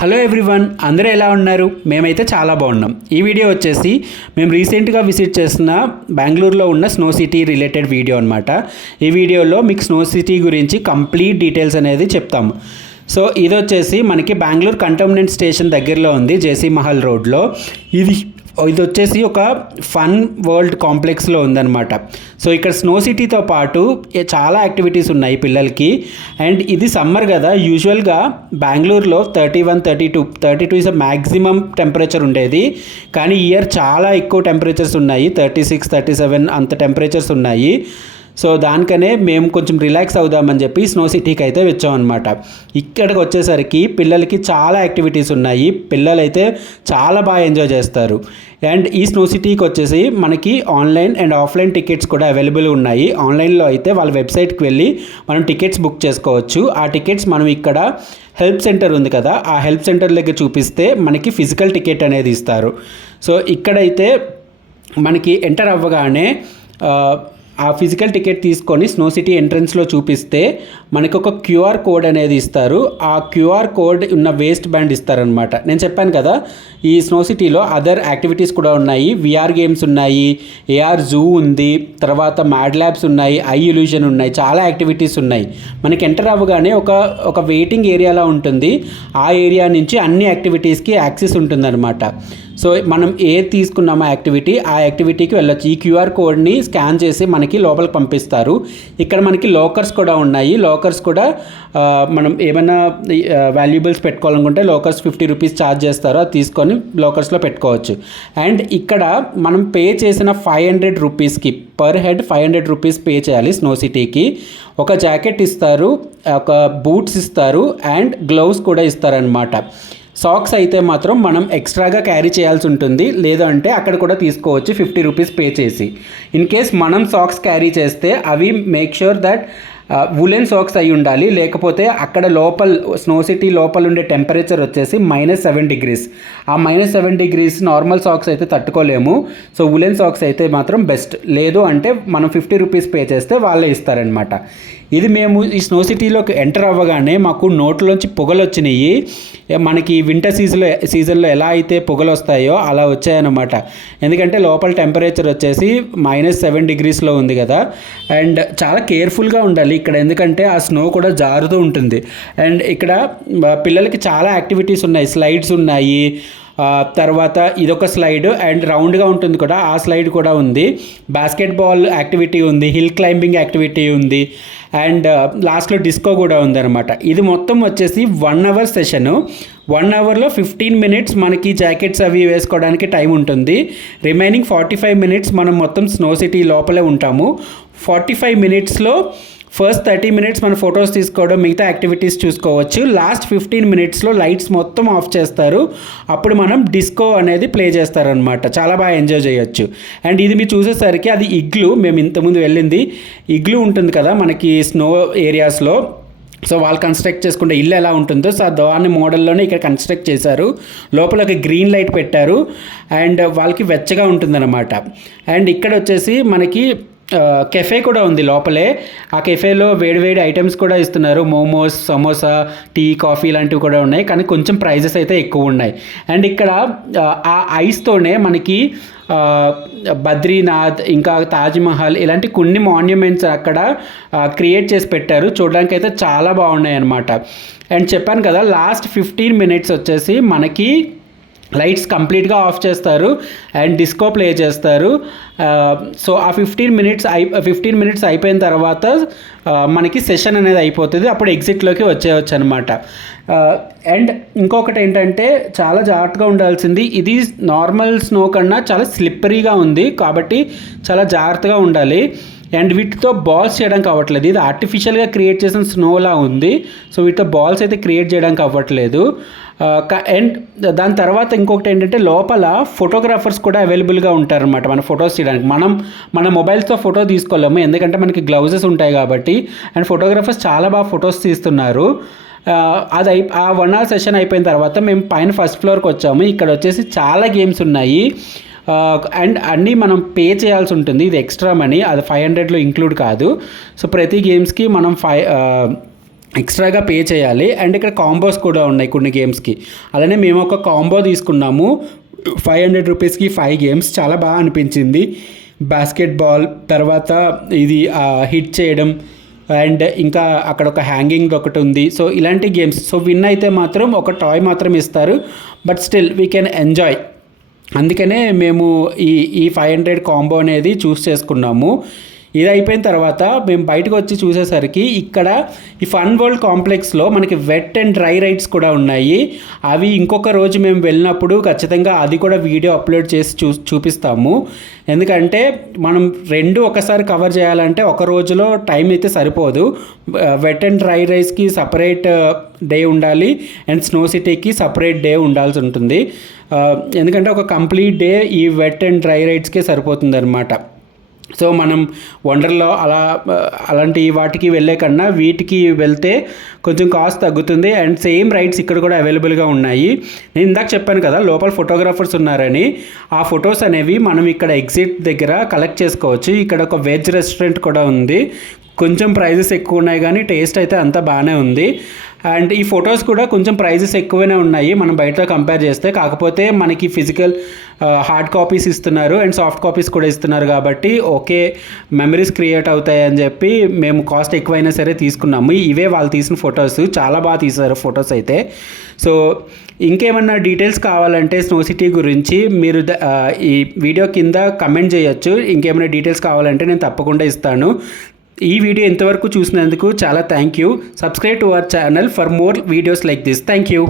Hello everyone, అందరూ ఎలా ఉన్నారు? మేమైతే చాలా బాగున్నాం. ఈ వీడియో వచ్చేసి మేము రీసెంట్గా విజిట్ చేసిన బెంగళూరులో ఉన్న స్నో సిటీ రిలేటెడ్ వీడియో అనమాట. ఈ వీడియోలో మీకు స్నో సిటీ గురించి కంప్లీట్ డీటెయిల్స్ అనేది చెప్తాము. సో ఇది వచ్చేసి మనకి బెంగళూరు కంటోన్మెంట్ స్టేషన్ దగ్గరలో ఉంది, జేసీ మహల్ రోడ్లో. ఇది వచ్చేసి ఒక ఫన్ వరల్డ్ కాంప్లెక్స్లో ఉందన్నమాట. సో ఇక్కడ స్నో సిటీతో పాటు చాలా యాక్టివిటీస్ ఉన్నాయి పిల్లలకి. అండ్ ఇది సమ్మర్ కదా, యూజువల్గా బెంగళూరులో 32 ఇస్ మ్యాక్సిమం టెంపరేచర్ ఉండేది. కానీ ఇయర్ చాలా ఎక్కువ టెంపరేచర్స్ ఉన్నాయి, 36, 37 అంత టెంపరేచర్స్ ఉన్నాయి. సో దానికనే మేము కొంచెం రిలాక్స్ అవుదామని చెప్పి స్నో సిటీకి అయితే వచ్చామన్నమాట. ఇక్కడికి వచ్చేసరికి పిల్లలకి చాలా యాక్టివిటీస్ ఉన్నాయి, పిల్లలైతే చాలా బాగా ఎంజాయ్ చేస్తారు. అండ్ ఈ స్నో సిటీకి వచ్చేసి మనకి ఆన్లైన్ అండ్ ఆఫ్లైన్ టికెట్స్ కూడా అవైలబుల్ ఉన్నాయి. ఆన్లైన్లో అయితే వాళ్ళ వెబ్సైట్కి వెళ్ళి మనం టికెట్స్ బుక్ చేసుకోవచ్చు. ఆ టికెట్స్ మనం ఇక్కడ హెల్ప్ సెంటర్ ఉంది కదా, ఆ హెల్ప్ సెంటర్ దగ్గర చూపిస్తే మనకి ఫిజికల్ టికెట్ అనేది ఇస్తారు. సో ఇక్కడైతే మనకి ఎంటర్ అవ్వగానే ఆ ఫిజికల్ టికెట్ తీసుకొని స్నో సిటీ ఎంట్రన్స్లో చూపిస్తే మనకు ఒక క్యూఆర్ కోడ్ అనేది ఇస్తారు. ఆ క్యూఆర్ కోడ్ ఉన్న వేస్ట్ బ్యాండ్ ఇస్తారనమాట. నేను చెప్పాను కదా, ఈ స్నో సిటీలో అదర్ యాక్టివిటీస్ కూడా ఉన్నాయి. విఆర్ గేమ్స్ ఉన్నాయి, ఏఆర్ జూ ఉంది, తర్వాత మ్యాడ్ ల్యాబ్స్ ఉన్నాయి, ఐ ఇల్యూషన్ ఉన్నాయి, చాలా యాక్టివిటీస్ ఉన్నాయి. మనకి ఎంటర్ అవ్వగానే ఒక వెయిటింగ్ ఏరియాలా ఉంటుంది. ఆ ఏరియా నుంచి అన్ని యాక్టివిటీస్కి యాక్సెస్ ఉంటుందన్నమాట. సో మనం ఏది తీసుకున్నామో యాక్టివిటీ, ఆ యాక్టివిటీకి వెళ్ళొచ్చు. ఈ క్యూఆర్ కోడ్ని స్కాన్ చేసి మనకి లోపలికి పంపిస్తారు. ఇక్కడ మనకి లోకర్స్ కూడా ఉన్నాయి. లోకర్స్ కూడా మనం ఏమైనా వాల్యుబుల్స్ పెట్టుకోవాలనుకుంటే లోకర్స్ 50 రూపీస్ ఛార్జ్ చేస్తారు, అది తీసుకొని లోకర్స్లో పెట్టుకోవచ్చు. అండ్ ఇక్కడ మనం పే చేసిన 500 రూపీస్కి పర్ హెడ్ 500 రూపీస్ పే చేయాలి స్నో సిటీకి. ఒక జాకెట్ ఇస్తారు, ఒక బూట్స్ ఇస్తారు అండ్ గ్లౌస్ కూడా ఇస్తారనమాట. సాక్స్ అయితే మాత్రం మనం ఎక్స్ట్రాగా క్యారీ చేయాల్సి ఉంటుంది, లేదంటే అక్కడ కూడా తీసుకోవచ్చు 50 రూపీస్ పే చేసి. ఇన్ కేస్ మనం సాక్స్ క్యారీ చేస్తే అవి make sure that woollen socks అయి ఉండాలి, లేకపోతే అక్కడ స్నో సిటీ లోపల ఉండే టెంపరేచర్ వచ్చేసి -7 డిగ్రీస్. ఆ -7 డిగ్రీస్ నార్మల్ సాక్స్ అయితే తట్టుకోలేము. సో వులెన్ సాక్స్ అయితే మాత్రం బెస్ట్. లేదు అంటే మనం 50 రూపీస్ పే చేస్తే వాళ్ళే ఇస్తారనమాట. ఇది మేము ఈ స్నో సిటీలోకి ఎంటర్ అవ్వగానే మాకు నోట్లోంచి పొగలు వచ్చినాయి. మనకి వింటర్ సీజన్లో ఎలా అయితే పొగలు వస్తాయో అలా వచ్చాయన్నమాట. ఎందుకంటే లోపల టెంపరేచర్ వచ్చేసి -7 డిగ్రీస్లో ఉంది కదా. అండ్ చాలా కేర్ఫుల్గా ఉండాలి ఇక్కడ, ఎందుకంటే ఆ స్నో కూడా జారుతూ ఉంటుంది. అండ్ ఇక్కడ పిల్లలకి చాలా యాక్టివిటీస్ ఉన్నాయి, స్లైడ్స్ ఉన్నాయి. తర్వాత ఇదొక స్లైడ్ అండ్ రౌండ్గా ఉంటుంది కూడా, ఆ స్లైడ్ కూడా ఉంది. బాస్కెట్బాల్ యాక్టివిటీ ఉంది, హిల్ క్లైంబింగ్ యాక్టివిటీ ఉంది అండ్ లాస్ట్లో డిస్కో కూడా ఉందన్నమాట. ఇది మొత్తం వచ్చేసి 1 అవర్ సెషను. 1 అవర్లో 15 మినిట్స్ మనకి జాకెట్స్ అవి వేసుకోవడానికి టైం ఉంటుంది. రిమైనింగ్ 45 మినిట్స్ మనం మొత్తం స్నో సిటీ లోపలే ఉంటాము. 45 మినిట్స్లో ఫస్ట్ 30 మినిట్స్ మన ఫొటోస్ తీసుకోవడం, మిగతా యాక్టివిటీస్ చూసుకోవచ్చు. లాస్ట్ 15 మినిట్స్లో లైట్స్ మొత్తం ఆఫ్ చేస్తారు. అప్పుడు మనం డిస్కో అనేది ప్లే చేస్తారనమాట. చాలా బాగా ఎంజాయ్ చేయొచ్చు. అండ్ ఇది మీరు చూసేసరికి అది ఇగ్లూ. మేము ఇంతకుముందు వెళ్ళింది ఇగ్లూ ఉంటుంది కదా మనకి స్నో ఏరియాస్లో. సో వాళ్ళు కన్స్ట్రక్ట్ చేసుకుంటే ఇల్లు ఎలా ఉంటుందో సో దాని మోడల్లోనే ఇక్కడ కన్స్ట్రక్ట్ చేశారు. లోపల ఒక గ్రీన్ లైట్ పెట్టారు అండ్ వాళ్ళకి వెచ్చగా ఉంటుందన్నమాట. అండ్ ఇక్కడ వచ్చేసి మనకి కెఫే కూడా ఉంది లోపలే. ఆ కెఫేలో వేడివేడి ఐటమ్స్ కూడా ఇస్తున్నారు. మోమోస్, సమోసా, టీ, కాఫీ ఇలాంటివి కూడా ఉన్నాయి, కానీ కొంచెం ప్రైజెస్ అయితే ఎక్కువ ఉన్నాయి. అండ్ ఇక్కడ ఆ ఐస్తోనే మనకి బద్రీనాథ్, ఇంకా తాజ్మహల్ ఇలాంటి కొన్ని మాన్యుమెంట్స్ అక్కడ క్రియేట్ చేసి పెట్టారు. చూడడానికి అయితే చాలా బాగున్నాయి అన్నమాట. అండ్ చెప్పాను కదా, లాస్ట్ 15 మినిట్స్ వచ్చేసి మనకి లైట్స్ కంప్లీట్గా ఆఫ్ చేస్తారు అండ్ డిస్కో ప్లే చేస్తారు. సో ఆ 15 మినిట్స్ అయిపోయిన తర్వాత మనకి సెషన్ అనేది అయిపోతుంది. అప్పుడు ఎగ్జిట్లోకి వచ్చేయచ్చు అనమాట. అండ్ ఇంకొకటి ఏంటంటే చాలా జాగ్రత్తగా ఉండాల్సింది, ఇది నార్మల్ స్నో కన్నా చాలా స్లిప్పరీగా ఉంది కాబట్టి చాలా జాగ్రత్తగా ఉండాలి. అండ్ వీటితో బాల్స్ చేయడానికి అవ్వట్లేదు, ఇది ఆర్టిఫిషియల్గా క్రియేట్ చేసిన స్నోలా ఉంది. సో వీటితో బాల్స్ అయితే క్రియేట్ చేయడానికి అవ్వట్లేదు. అండ్ దాని తర్వాత ఇంకొకటి ఏంటంటే లోపల ఫోటోగ్రాఫర్స్ కూడా అవైలబుల్గా ఉంటారనమాట మన ఫొటోస్ తీయడానికి. మన మొబైల్స్తో ఫోటో తీసుకోలేము, ఎందుకంటే మనకి గ్లౌజెస్ ఉంటాయి కాబట్టి. అండ్ ఫోటోగ్రాఫర్స్ చాలా బాగా ఫొటోస్ తీస్తున్నారు. ఆ 1 అవర్ సెషన్ అయిపోయిన తర్వాత మేము పైన ఫస్ట్ ఫ్లోర్కి వచ్చాము. ఇక్కడ వచ్చేసి చాలా గేమ్స్ ఉన్నాయి అండ్ అన్నీ మనం పే చేయాల్సి ఉంటుంది. ఇది ఎక్స్ట్రా మనీ, అది 500లో ఇంక్లూడ్ కాదు. సో ప్రతి గేమ్స్కి మనం ఎక్స్ట్రాగా పే చేయాలి. అండ్ ఇక్కడ కాంబోస్ కూడా ఉన్నాయి కొన్ని గేమ్స్కి. అలానే మేము ఒక కాంబో తీసుకున్నాము 500 రూపీస్కి 5 గేమ్స్. చాలా బాగా అనిపించింది. బాస్కెట్బాల్, తర్వాత ఇది హిట్ చేయడం, అండ్ ఇంకా అక్కడ ఒక హ్యాంగింగ్ ఒకటి ఉంది. సో ఇలాంటి గేమ్స్. సో విన్ అయితే మాత్రం ఒక టాయ్ మాత్రం ఇస్తారు, but still we can enjoy. అందుకనే మేము ఈ 500 కాంబో అనేది చూస్ చేసుకున్నాము. ఇది అయిపోయిన తర్వాత మేము బయటకు వచ్చి చూసేసరికి ఇక్కడ ఈ ఫన్ వరల్డ్ కాంప్లెక్స్లో మనకి వెట్ అండ్ డ్రై రైడ్స్ కూడా ఉన్నాయి. అవి ఇంకొక రోజు మేము వెళ్ళినప్పుడు ఖచ్చితంగా అది కూడా వీడియో అప్లోడ్ చేసి చూపిస్తాము. ఎందుకంటే మనం రెండు ఒకసారి కవర్ చేయాలంటే ఒక రోజులో టైం అయితే సరిపోదు. వెట్ అండ్ డ్రై రైడ్స్కి సపరేట్ డే ఉండాలి, అండ్ స్నో సిటీకి సపరేట్ డే ఉండాల్సి ఉంటుంది. ఎందుకంటే ఒక కంప్లీట్ డే ఈ వెట్ అండ్ డ్రై రైడ్స్కే సరిపోతుంది అనమాట. సో మనం వండర్లో అలాంటి వాటికి వెళ్ళే కన్నా వీటికి వెళ్తే కొంచెం కాస్ట్ తగ్గుతుంది. అండ్ సేమ్ రైడ్స్ ఇక్కడ కూడా అవైలబుల్గా ఉన్నాయి. నేను ఇందాక చెప్పాను కదా లోపల ఫోటోగ్రాఫర్స్ ఉన్నారని. ఆ ఫొటోస్ అనేవి మనం ఇక్కడ ఎగ్జిట్ దగ్గర కలెక్ట్ చేసుకోవచ్చు. ఇక్కడ ఒక వెజ్ రెస్టారెంట్ కూడా ఉంది. కొంచెం ప్రైజెస్ ఎక్కువ ఉన్నాయి కానీ టేస్ట్ అయితే అంతా బాగానే ఉంది. అండ్ ఈ ఫొటోస్ కూడా కొంచెం ప్రైజెస్ ఎక్కువనే ఉన్నాయి మనం బయట కంపేర్ చేస్తే. కాకపోతే మనకి ఫిజికల్ హార్డ్ కాపీస్ ఇస్తున్నారు అండ్ సాఫ్ట్ కాపీస్ కూడా ఇస్తున్నారు కాబట్టి ఓకే మెమరీస్ క్రియేట్ అవుతాయి అని చెప్పి మేము కాస్ట్ ఎక్కువైనా సరే తీసుకున్నాము. ఇవే వాళ్ళు తీసిన ఫొటోస్, చాలా బాగా తీశారు ఫొటోస్ అయితే. సో ఇంకేమన్నా డీటెయిల్స్ కావాలంటే స్నో సిటీ గురించి మీరు ఈ వీడియో కింద కమెంట్ చేయొచ్చు. ఇంకేమైనా డీటెయిల్స్ కావాలంటే నేను తప్పకుండా ఇస్తాను. ఈ వీడియో ఇంతవరకు చూసినందుకు చాలా thank you. Subscribe to our channel for more videos like this. Thank you.